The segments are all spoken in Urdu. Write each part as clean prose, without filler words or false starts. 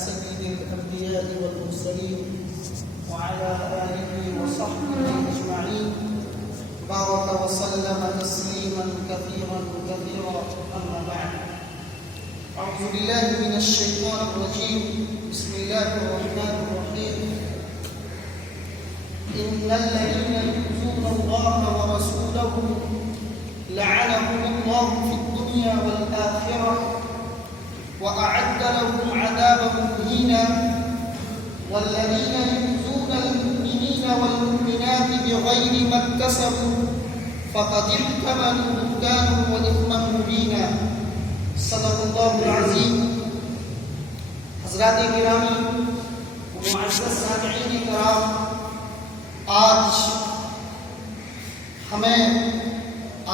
سيد الأنبياء والمرسلين وعلى آله وصحبه أجمعين بارك وسلم تسليما كثيرا أما بعد. أعوذ بالله من الشيطان الرجيم. بسم الله الرحمن الرحيم. إن الذين يؤذون الله ورسوله لعنهم الله في الدنيا والآخرة وأعد لهم عذابا مهينا. والذين يؤذون المؤمنين والمؤمنات بغير ما اكتسبوا فقد احتملوا بهتانا وإثما مبينا. صدق اللہ العظیم. حضرات گرامی معزز سامعین کرام، آج ہمیں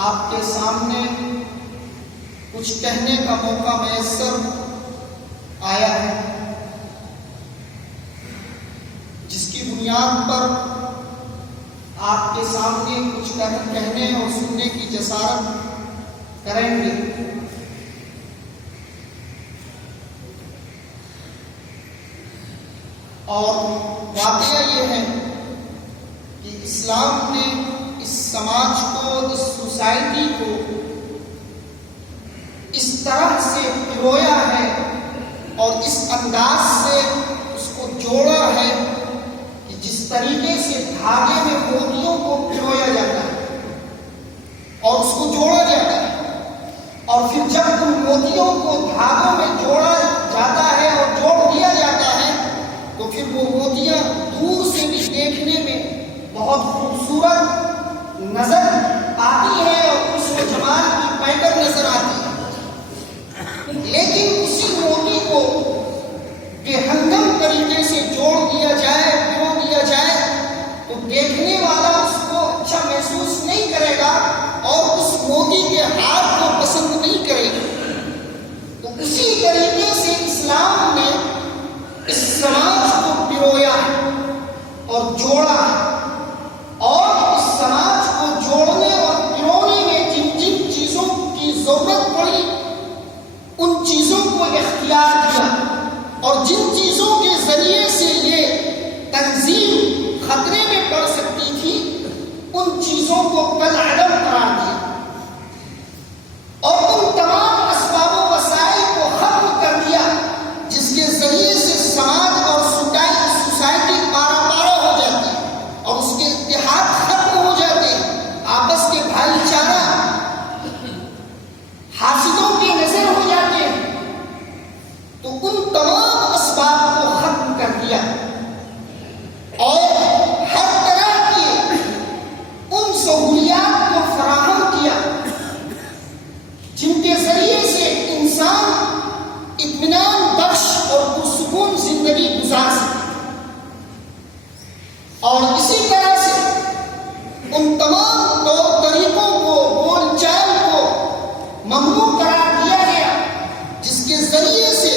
آپ کے سامنے کچھ کہنے کا موقع میسر آیا ہے، جس کی بنیاد پر آپ کے سامنے کچھ کہنے اور سننے کی جسارت کریں گے. اور واقعہ یہ ہے کہ اسلام نے اس سماج کو، اس سوسائٹی کو اس طرح سے پرویا ہے اور اس انداز سے اس کو جوڑا ہے کہ جس طریقے سے دھاگے میں موتیوں کو پرویا جاتا ہے اور اس کو جوڑا جاتا ہے، اور پھر جب ان موتیوں کو دھاگوں میں جوڑا جاتا ہے اور جوڑ دیا جاتا ہے تو پھر وہ موتیاں دور سے بھی دیکھنے میں بہت خوبصورت نظر آتی ہے اور اس کو جمال کی پیکر نظر آتی ہے. لیکن اسی موتی کو بے ہنگم طریقے سے جوڑ دیا جائے، پرو دیا جائے تو دیکھنے والا اس کو اچھا محسوس نہیں کرے گا اور اس موتی کے ہاتھ کو پسند نہیں کرے گا. تو اسی طریقے سے اسلام نے اس سماج کو پرویا اور جوڑا، اور اس سماج کو جوڑنے اور پرونے میں جن جن چیزوں کی ضرورت پڑی ان چیزوں کو اختیار کیا، اور جن چیزوں کے ذریعے سے یہ تنظیم خطرے میں پڑ سکتی تھی ان چیزوں کو کالعدم قرار دیا، اور ان تمام اسباب و وسائل کو ختم کر دیا جس کے ذریعے سے سماج اور سوسائٹی پارا پارا ہو جاتی ہے اور اس کے اتحاد ختم ہو جاتے ہیں، آپس کے بھائی چارہ حاسدوں کے نظر ہو جاتے ہیں. تو ان تمام اسباب کو ختم کر دیا اور ہر طرح کی ان سہولیات کو فراہم کیا جن کے ذریعے سے انسان اطمینان بخش اور پرسکون زندگی گزار سکے. اور اسی طرح سے ان تمام طور طریقوں کو، بول چال کو ممنوع قرار دیا گیا جس کے ذریعے سے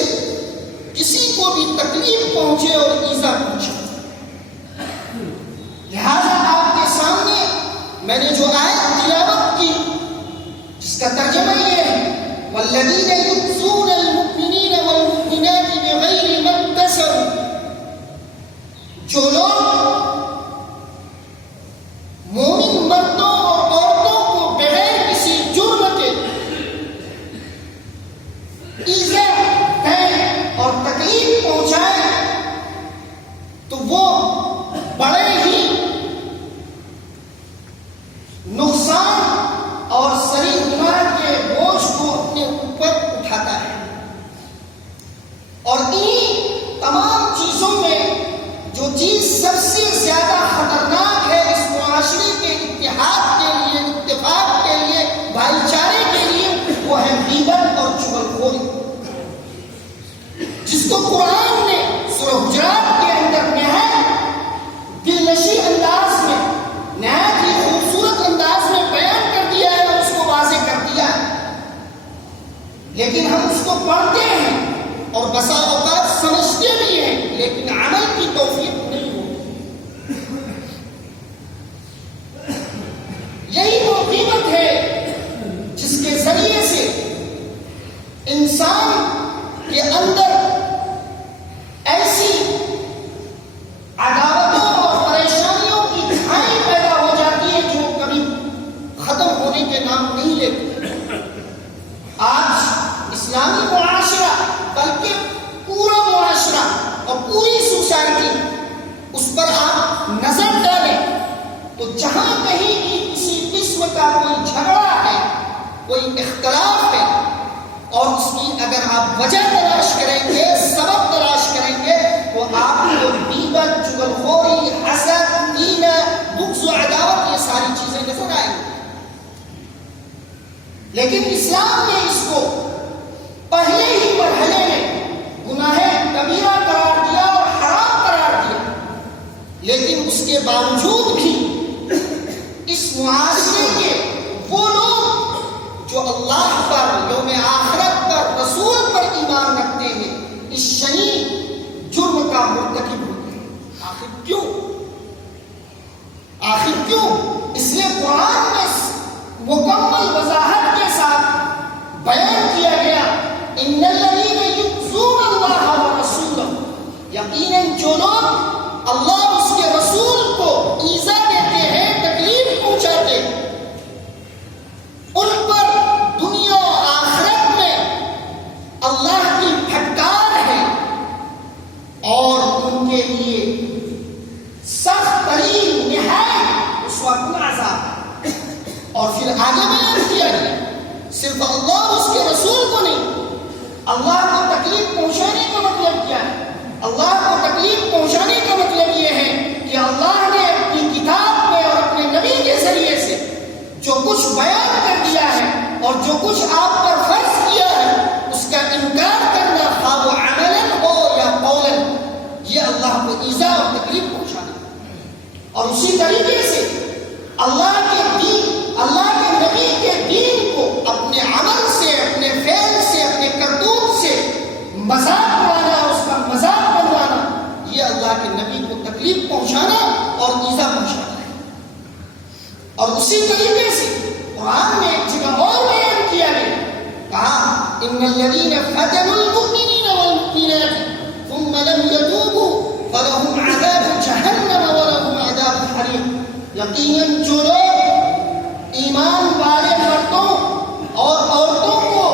کسی کو بھی تکلیف پہنچے اور ایذا پہنچے. لہذا آپ کے سامنے میں نے جو آیت تلاوت کی جس کا ترجمہ یہ ہے والذین یؤذون المؤمنین والمؤمنات بغیر ما اکتسبوا، جو لوگ مومن مردوں اور عورتوں کو بغیر کسی جرم کے ایذا دیں اور تکلیف پہنچائیں تو وہ بڑے ہی نقصان اور سری گناہ کے بوجھ کو اپنے اوپر اٹھاتا ہے. اور انہی تمام چیزوں میں جو چیز سب سے زیادہ خطرناک ہے اس معاشرے کے اتحاد کے لیے، اتفاق کے لیے، بھائی چارے کے لیے، وہ ہے غیبت اور چغلخوری، جس کو قرآن نے سورہ حجرات کے اندر نہایت دلنشین انداز میں، نہایت ہی خوبصورت انداز میں بیان کر دیا ہے اور اس کو واضح کر دیا ہے. لیکن ہم اس کو پڑھتے ہیں اور بسا اوقات سمجھتے بھی ہیں لیکن عمل کی توفیق نہیں ہوتی. یہی وہ قیمت ہے جس کے ذریعے سے انسان کے اندر کوئی اختلاف ہے اور اس کی اگر آپ وجہ تلاش کریں گے، سبب تلاش کریں گے، تو آپ کو غیبت، چغلخوری، حسد، کینہ، بغض و عداوت، یہ ساری چیزیں نظر آئیں گی۔ لیکن اسلام نے اس کو پہلے ہی مرحلے میں گناہ کبیرہ قرار دیا اور حرام قرار دیا، لیکن اس کے باوجود بھی اس معاشرے کے وہ لوگ جو اللہ پر، یوم آخرت پر، رسول پر ایمان رکھتے ہیں، اس شنیع جرم کا مرتکب ہوتے ہیں۔ آخر کیوں؟ آخر کیوں؟ اس لیے قرآن میں مکمل وضاحت کے ساتھ بیان کیا گیا، ان الذین یؤذون اللہ ورسولہ، یقیناً جو لوگ اللہ اور اس کے رسول کو ایذا دیتے ہیں، تکلیف پہنچاتے ہیں، ان پر دنیا و آخرت میں اللہ کی پھٹکار ہے اور ان کے لیے سخت ترین نہایت رسواکن عذاب ہے۔ اور پھر آگے بیان کیا گیا، صرف اللہ اور اس کے رسول کو نہیں، اللہ کو تکلیف پہنچانے کا مطلب کیا ہے؟ اللہ کو تکلیف پہنچانے کا مطلب یہ ہے کہ اللہ نے اپنی کتاب میں اور اپنے نبی کے ذریعے سے جو کچھ بیان کر دیا ہے اور جو کچھ آپ پر فرض کیا ہے، اس کا انکار کرنا، خواہ وہ عملاً ہو یا قولاً، یہ اللہ کو ایذا اور تکلیف پہنچانا۔ اور اسی طریقے سے اللہ کے دین، اللہ کے نبی کے دین کو اپنے عمل سے، اپنے فعل سے، اپنے کرتوت سے مذاق بنانا، اس کا مذاق بنوانا، یہ اللہ کے نبی کو تکلیف پہنچانا اور ایذا پہنچانا ہے۔ اور اسی طریقے سے قرآن میں ایک جگہ اور بیان کیا گیا، کہا ان الذین فتنوا المؤمنین والمؤمنات ثم لم یتوبوا فلهم عذاب جہنم ولهم عذاب الحریق، یقیناً جو لوگ ایمان والے مردوں اور عورتوں کو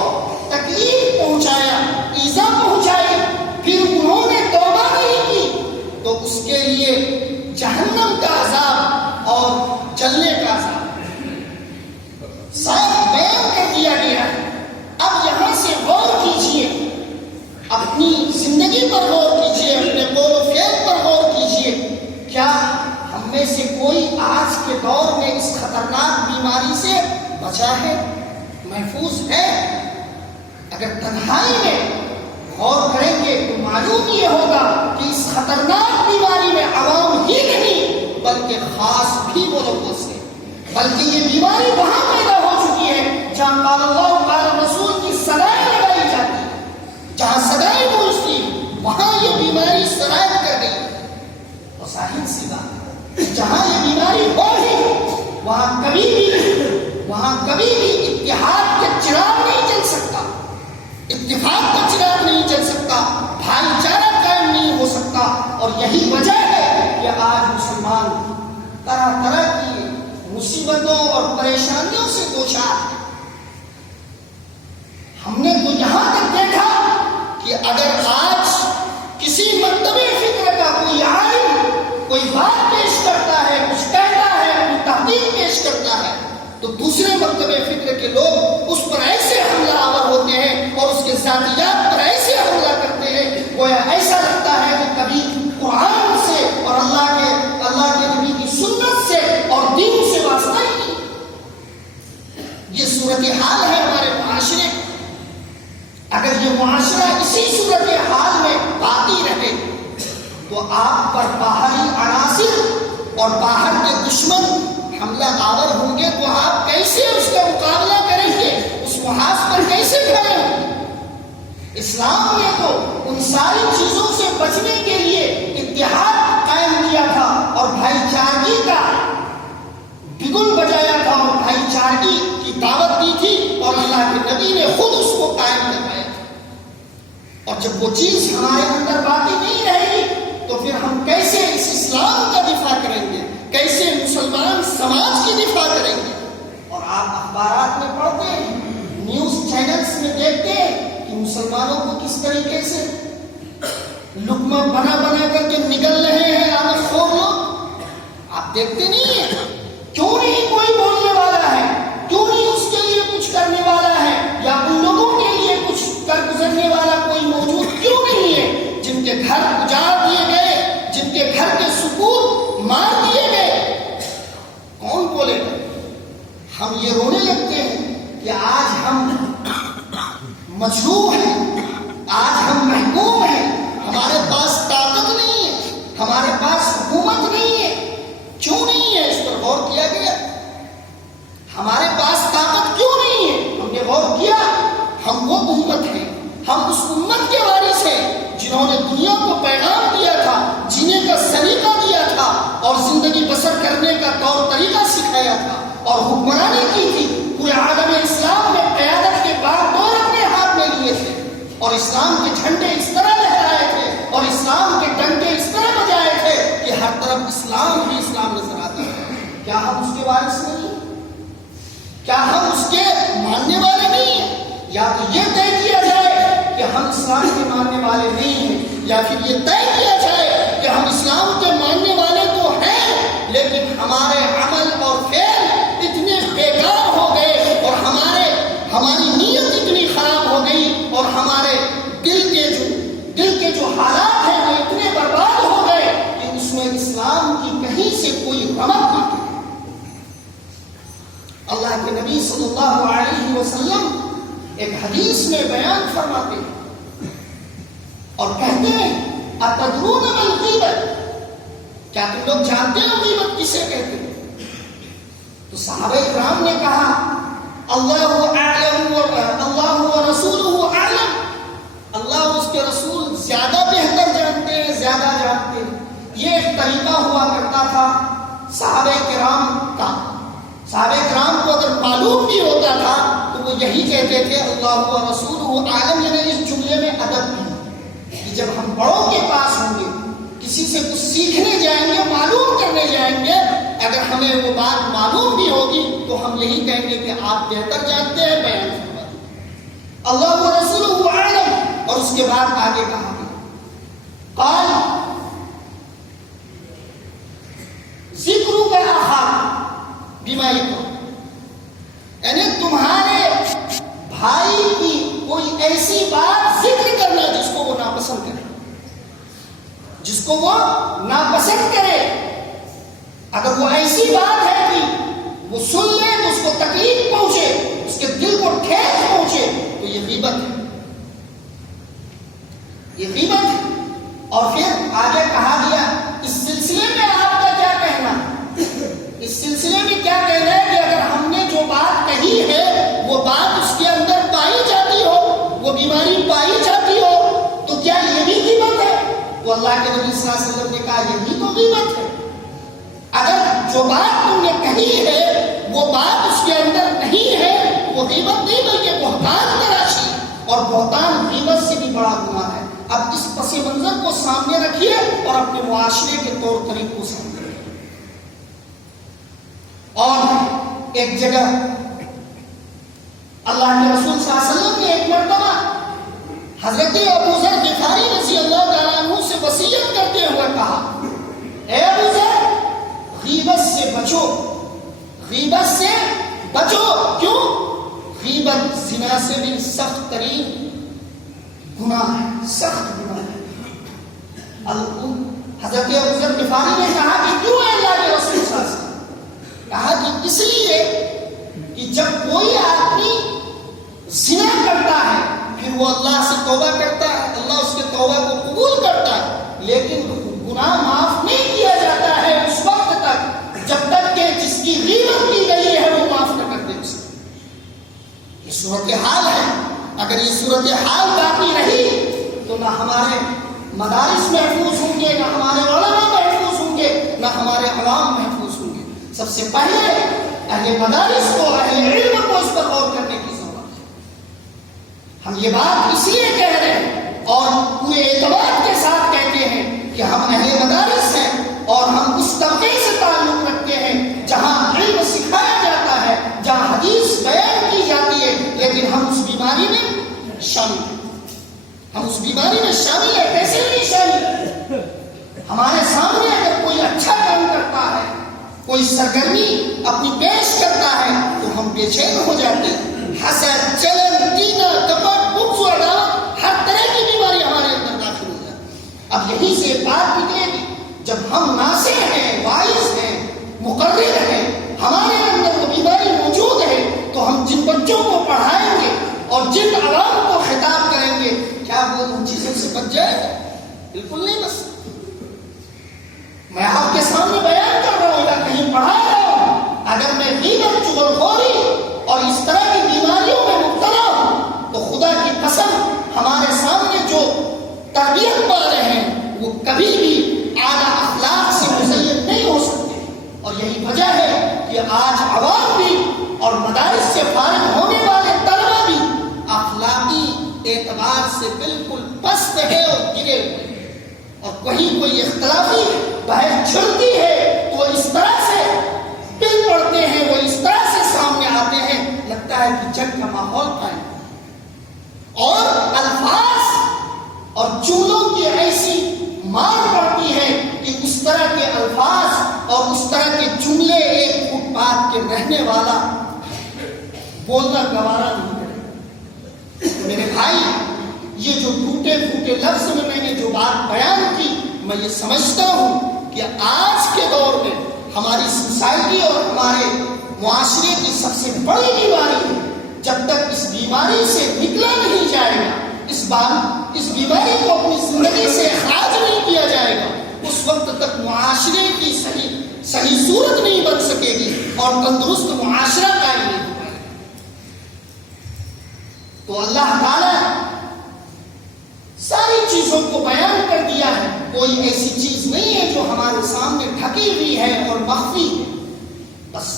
تکلیف پہنچایا، ایذا پہنچائی، پھر انہوں نے توبہ نہیں کی، تو اس کے لیے جہنم کا عذاب اور جلنے کا عذاب صاحب بیان کر دیا گیا ہے۔ اب یہاں سے غور کیجئے، اپنی زندگی پر غور کیجئے، اپنے قول و فعل پر غور کیجئے، کیا ہم میں سے کوئی آج کے دور میں اس خطرناک بیماری سے بچا ہے، محفوظ ہے؟ اگر تنہائی میں غور کریں گے تو معلوم یہ ہوگا کہ اس خطرناک بیماری میں عوام ہی نہیں بلکہ خاص بھی وہ لوگ پھنسے، بلکہ یہ بیماری وہاں پیدا ہو چکی ہے جہاں قال اللہ قال رسول کی صدائیں لگائی جاتی ہے، جہاں صدائیں پہنچتی وہاں یہ بیماری سرایت کر گئی۔ اور ظاہر سی بات ہے، جہاں یہ بیماری ہو ہی وہاں کبھی بھی اتحاد کا چراغ نہیں جل سکتا، اتفاق کا چراغ نہیں جل سکتا، بھائی چارہ قائم نہیں ہو سکتا۔ اور یہی وجہ ہے کہ آج مسلمان طرح طرح کی مصیبتوں اور پریشانیوں سے دوچار ہیں۔ ہم نے تو یہاں تک دیکھا کہ اگر آج کسی مکتب فکر کا کوئی عالم کوئی بات پیش کرتا ہے، کچھ کہتا ہے، کوئی تحقیق پیش کرتا ہے، تو دوسرے مکتب فکر کے لوگ اس پر ایسے حملہ آور ہوتے ہیں اور اس کے ذاتیات پر ایسے حملہ کرتے ہیں، گویا ایسا لگتا ہے کہ کبھی قرآن سے اور اللہ کے نبی کی سنت سے اور دین سے واسطہ ہی نہیں۔ یہ صورتحال ہے ہمارے معاشرے کی۔ اگر یہ معاشرہ اسی صورتحال میں باقی رہے تو آپ پر باہری عناصر اور باہر کے دشمن حملہ آور ہوں گے، تو آپ کیسے اس کا مقابلہ کریں گے، اس محاذ پر کیسے کھڑے ہوں گے؟ اسلام نے تو ان ساری چیزوں سے بچنے کے لیے اتحاد قائم کیا تھا اور بھائی چارگی کا بگل بجایا تھا اور بھائی چارگی کی دعوت دی تھی، اور اللہ کے نبی نے خود اس کو قائم کروایا تھا۔ اور جب وہ چیز ہمارے اندر باقی نہیں رہے گی تو پھر ہم کیسے اس اسلام کا دفاع کریں گے، کیسے مسلمان سماج کی دفاع کریں گے؟ اور آپ اخبارات میں پڑھتے ہیں، نیوز چینلز میں دیکھتے ہیں کہ مسلمانوں کو کس طریقے سے لقمہ بنا بنا کر کے نگل رہے ہیں آمد خور لوگ۔ آپ دیکھتے نہیں ہیں؟ کیوں نہیں کوئی بولنے والا ہے؟ کیوں نہیں اس کے لیے کچھ کرنے والا مجروح ہیں، آج ہم محکوم ہیں، ہمارے پاس طاقت نہیں ہے، ہمارے پاس حکومت نہیں ہے. کیوں نہیں ہے؟ اس پر غور کیا گیا؟ ہمارے پاس طاقت کیوں نہیں ہے؟ ہم نے غور کیا. ہم وہ امت ہیں، ہم اس امت کے وارث ہیں جنہوں نے دنیا کو پیغام دیا تھا، جینے کا سلیقہ دیا تھا اور زندگی بسر کرنے کا طور طریقہ سکھایا تھا اور حکمرانی کی تھی. پورے عالم اسلام میں قیادت کے بار اپنے ہاتھ میں لیے تھے اور اسلام کے جھنڈے اس طرح لہرائے تھے اور اسلام کے ڈنڈے اس طرح بجائے تھے کہ ہر طرف اسلام ہی اسلام نظر آتا ہے. کیا ہم اس کے وارث نہیں ہیں؟ کیا ہم اس کے ماننے والے نہیں ہیں؟ یا تو یہ طے کیا جائے کہ ہم اسلام کے ماننے والے نہیں ہیں، یا پھر یہ طے کیا جائے کہ ہم اسلام کے ماننے والے تو ہیں لیکن ہمارے عمل اور فعل اتنے بیکار ہو گئے اور ہماری نیت اتنی خراب ہو گئی اور ہمارے دل کے جو حالات ہیں وہ اتنے برباد ہو گئے کہ اس میں اسلام کی کہیں سے کوئی رمق باقی ہے. اللہ کے نبی صلی اللہ علیہ وسلم ایک حدیث میں بیان فرماتے ہیں اور کہتے ہیں اتدرون ما الغیبۃ، کیا تم لوگ جانتے ہو غیبت کسے کہتے ہیں؟ تو صحابہ کرام نے کہا اللہ اعلم اللہ ورسولہ اعلم، اللہ اور اس کے رسول زیادہ بہتر جانتے ہیں، زیادہ جانتے ہیں. یہ ایک طریقہ ہوا کرتا تھا صحابہ کرام کا. صحابہ کرام کو اگر معلوم بھی ہوتا تھا تو وہ یہی کہتے تھے اللہ و رسولہ عالم. یعنی اس جملے میں ادب بھی کہ جب ہم بڑوں کے پاس ہوں گے، کسی سے کچھ سیکھنے جائیں گے، معلوم کرنے جائیں گے، اگر ہمیں وہ بات معلوم بھی ہوگی تو ہم یہی کہیں گے کہ آپ بہتر جانتے ہیں، بیان فرما دیں. اللہ و رسولہ عالم. اور اس کے بعد آگے کہا گیا قال ذکر کا اخا بما یکرہ، یعنی تمہارے بھائی کی کوئی ایسی بات ذکر کرنا جس کو وہ ناپسند کرے، جس کو وہ ناپسند کرے. اگر وہ ایسی بات ہے کہ وہ سن لے تو اس کو تکلیف پہنچے، اس کے دل کو ٹھیس پہنچے، تو یہ غیبت ہے، یہ غیبت ہے. اور پھر آگے کہا گیا اس سلسلے میں آپ کا کیا کہنا؟ اس سلسلے میں کیا کہنا ہے کہ اگر ہم نے جو بات کہی ہے وہ بات اس کے اندر پائی جاتی ہو، وہ بیماری پائی جاتی ہو، تو کیا یہ بھی غیبت ہے؟ وہ اللہ کے نبی صلی اللہ علیہ وسلم نے کہا یہی تو غیبت ہے. اگر جو بات تم نے کہی ہے وہ بات اس کے اندر نہیں ہے، وہ غیبت نہیں بلکہ بہتان تراشی، اور بہتان غیبت سے بھی بڑا گناہ ہے. اب اس پس منظر کو سامنے رکھیے اور اپنے معاشرے کے طور طریقوں سامنے رکھیے. اور ایک جگہ اللہ کے رسول صلی اللہ علیہ وسلم نے ایک مرتبہ حضرت ابو ذر غفاری رضی اللہ تعالیٰ عنہ سے وصیت کرتے ہوئے کہا اے ابو ذر غیبت سے بچو، غیبت سے بچو. کیوں؟ غیبت زنا سے بھی سخت ترین گناہ ہے، سخت گناہ ہے. حضرت ابو ذر غفاری نے کہا کہ کیوں ہے اللہ کے رسول صلی اللہ علیہ وسلم؟ کہا کہ اس لیے کہ جب کوئی آدمی زنا کرتا ہے پھر وہ اللہ سے توبہ کرتا ہے، اللہ اس کے توبہ کو قبول کرتا ہے، لیکن گناہ معاف نہیں کیا جاتا ہے اس وقت تک جب تک کہ جس کی غیبت کی گئی ہے وہ معاف نہ کر دے اسے. یہ صورتحال ہے. اگر یہ صورتحال باقی رہی تو نہ ہمارے مدارس محفوظ ہوں گے، نہ ہمارے علماء محفوظ ہوں گے، نہ ہمارے عوام محفوظ ہوں گے. سب سے پہلے اہل مدارس کو، اہل علم کو اس پر غور کرنے کی ضرورت ہے. ہم یہ بات اس لیے کہہ رہے ہیں اور پورے اعتماد کے ساتھ کہتے ہیں کہ ہم اہل مدارس ہیں اور ہم اس طبقے سے تعلق رکھتے ہیں جہاں علم سکھایا جاتا ہے، جہاں حدیث بیان کی جاتی ہے، لیکن ہم اس بیماری میں شامل ہیں. ہم اس بیماری میں شامل ہیں. کیسے نہیں شامل؟ ہمارے سامنے اگر کوئی اچھا کام کرتا ہے، کوئی سرگرمی اپنی پیش کرتا ہے تو ہم بے چین ہو جاتے ہیں. حسد، جلن، کینہ، کپٹ، بغض و عداوت، ہر طرح کی بیماری ہمارے اندر داخل ہو جاتی ہے. اب یہیں سے بات نکلے گی جب ہم ناصح ہیں، واعظ ہیں، مقرر ہیں، ہمارے اندر وہ بیماری موجود ہے تو ہم جن بچوں کو پڑھائیں گے اور جن عوام کو خطاب بالکل نہیں بس سکتے. میں آپ کے سامنے بیان کر رہا ہوں یا کہیں پڑھا رہا ہوں، اگر میں غیبت، چغلخوری اور اس طرح کی بیماریوں میں مبتلا ہوں تو خدا کی قسم ہمارے سامنے جو تربیت پا رہے ہیں وہ کبھی بھی اعلیٰ اخلاق سے مزین نہیں ہو سکتے. اور یہی وجہ ہے کہ آج عوام بھی اور مدارس سے فارغ ہونے والے طلبہ بھی اخلاقی اعتبار سے بالکل پست ہے اور گرے ہوئے ہیں. اور کہیں کوئی اختلافی بحث چھڑتی ہے تو اس طرح سے پل پڑتے ہیں، وہ اس طرح سے سامنے آتے ہیں، لگتا ہے کہ جنگ کا ماحول پائے. اور الفاظ اور جملوں کی ایسی مار پڑتی ہے کہ اس طرح کے الفاظ اور اس طرح کے جملے ایک فٹ پاتھ کے رہنے والا بولنا گوارا نہیں کرے. میرے بھائی، یہ جو ٹوٹے پھوٹے لفظ میں نے جو بات بیان کی، میں یہ سمجھتا ہوں کہ آج کے دور میں ہماری سوسائٹی اور ہمارے معاشرے کی سب سے بڑی بیماری ہے. جب تک اس بیماری سے نکلا نہیں جائے گا، اس بیماری کو اپنی زندگی سے اخراج نہیں کیا جائے گا، اس وقت تک معاشرے کی صحیح صورت نہیں بن سکے گی اور تندرست معاشرہ قائم نہیں ہو پائے گا. تو اللہ تعالیٰ ساری چیزوں کو بیان کر دیا ہے. کوئی ایسی چیز نہیں ہے جو ہمارے سامنے ڈھکی ہوئی ہے اور مخفی ہے. بس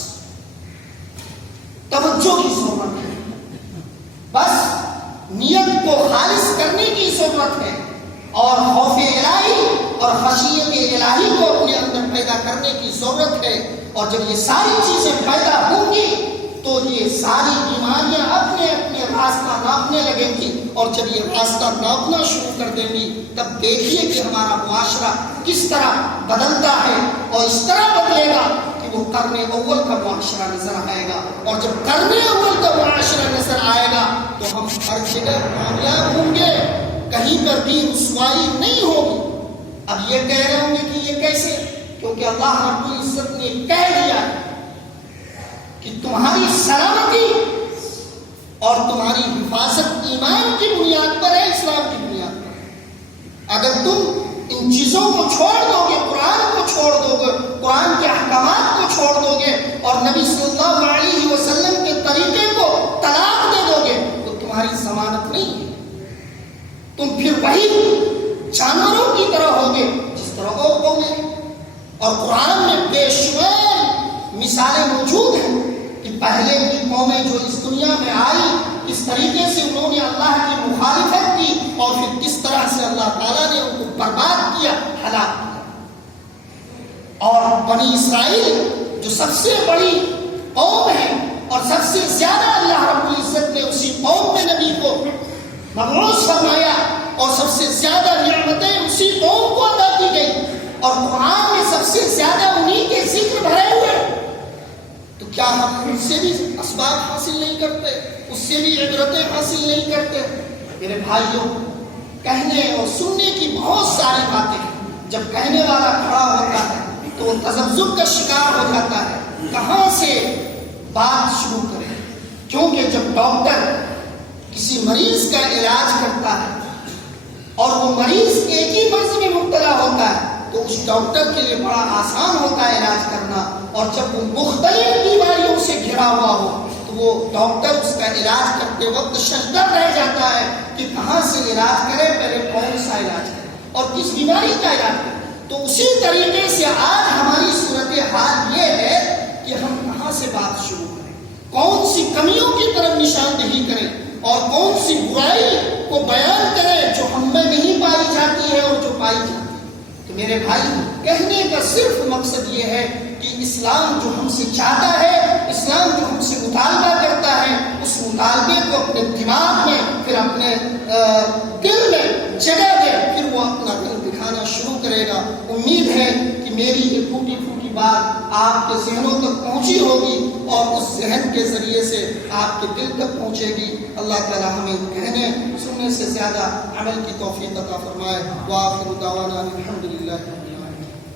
توجہ کی ضرورت ہے، بس نیت کو خالص کرنے کی ضرورت ہے، اور خوف الہی اور خشیت الہی کو اپنے اندر پیدا کرنے کی ضرورت ہے. اور جب یہ ساری چیزیں پیدا ہوں گی تو یہ ساری بیماریاں اپنے اپنے راستہ ناپنے لگیں گی. اور جب یہ راستہ ناپنا شروع کر دیں گی تب دیکھیے کہ ہمارا معاشرہ کس طرح بدلتا ہے، اور اس طرح بدلے گا کہ وہ قرن اول کا معاشرہ نظر آئے گا. اور جب قرن اول کا معاشرہ نظر آئے گا تو ہم ہر جگہ کامیاب ہوں گے، کہیں پر بھی رسوائی نہیں ہوگی. اب یہ کہہ رہے ہوں گے کہ یہ کیسے؟ کیونکہ اللہ رب العزت نے کہہ دیا کہ تمہاری سلامتی اور تمہاری حفاظت ایمان کی بنیاد پر ہے، اسلام کی بنیاد پر. اگر تم ان چیزوں کو چھوڑ دو گے، قرآن کو چھوڑ دو گے، قرآن کے احکامات کو چھوڑ دو گے اور نبی صلی اللہ علیہ وسلم کے طریقے کو طلاق دے دو گے تو تمہاری ضمانت نہیں ہے. تم پھر وہی جانوروں کی طرح ہوگے جس طرح اور قومیں. اور قرآن میں بے شمار مثالیں موجود ہیں کہ پہلے کی قومیں جو اس دنیا میں آئی کس طریقے سے انہوں نے اللہ کی مخالفت کی اور پھر کس طرح سے اللہ تعالیٰ نے ان کو برباد کیا، ہلاک کیا. اور بنی اسرائیل جو سب سے بڑی قوم ہے اور سب سے زیادہ اللہ رب العزت نے اسی قوم میں نبی کو مبعوث فرمایا اور سب سے زیادہ نعمتیں اسی قوم کو عطا کی گئی، اور قرآن میں سب سے زیادہ انہی کے ذکر بھرے ہوئے. تو کیا ہم ان سے بھی اسباب حاصل نہیں کرتے، اس سے بھی عبرتیں حاصل نہیں کرتے؟ میرے بھائیوں، کہنے اور سننے کی بہت ساری باتیں ہیں. جب کہنے والا کھڑا ہوتا ہے تو وہ تذبذب کا شکار ہو جاتا ہے، کہاں سے بات شروع کرے. کیونکہ جب ڈاکٹر کسی مریض کا علاج کرتا ہے اور وہ مریض ایک ہی مرض میں مبتلا ہوتا ہے تو اس ڈاکٹر کے لیے بڑا آسان ہوتا ہے علاج کرنا. اور جب وہ مختلف بیماریوں سے گھرا ہوا ہو تو وہ ڈاکٹر اس کا علاج کرتے وقت شنکر رہ جاتا ہے کہ کہاں سے علاج کرے، پہلے کون سا علاج کرے اور کس بیماری کا علاج کرے. تو اسی طریقے سے آج ہماری صورتحال یہ ہے کہ ہم کہاں سے بات شروع کریں، کون سی کمیوں کی طرف نشاندہی کریں اور کون سی برائی کو بیان کریں جو ہم میں نہیں پائی جاتی ہے اور جو پائی جاتی ہے. تو میرے بھائی، کہنے کا صرف مقصد یہ ہے کہ اسلام جو ہم سے چاہتا ہے، اسلام جو ہم سے مطالبہ کرتا ہے، اس مطالبے کو اپنے دماغ میں پھر اپنے دل میں جگہ دے، پھر وہ اپنا دل دکھانا شروع کرے گا. امید ہے کہ میری یہ ٹوٹی پھوٹی بات آپ کے ذہنوں تک پہنچی ہوگی اور اس ذہن کے ذریعے سے آپ کے دل تک پہنچے گی. اللہ تعالی ہمیں کہنے سننے سے زیادہ عمل کی توفیق عطا فرمائے. وآخر دعوانا الحمدللہ.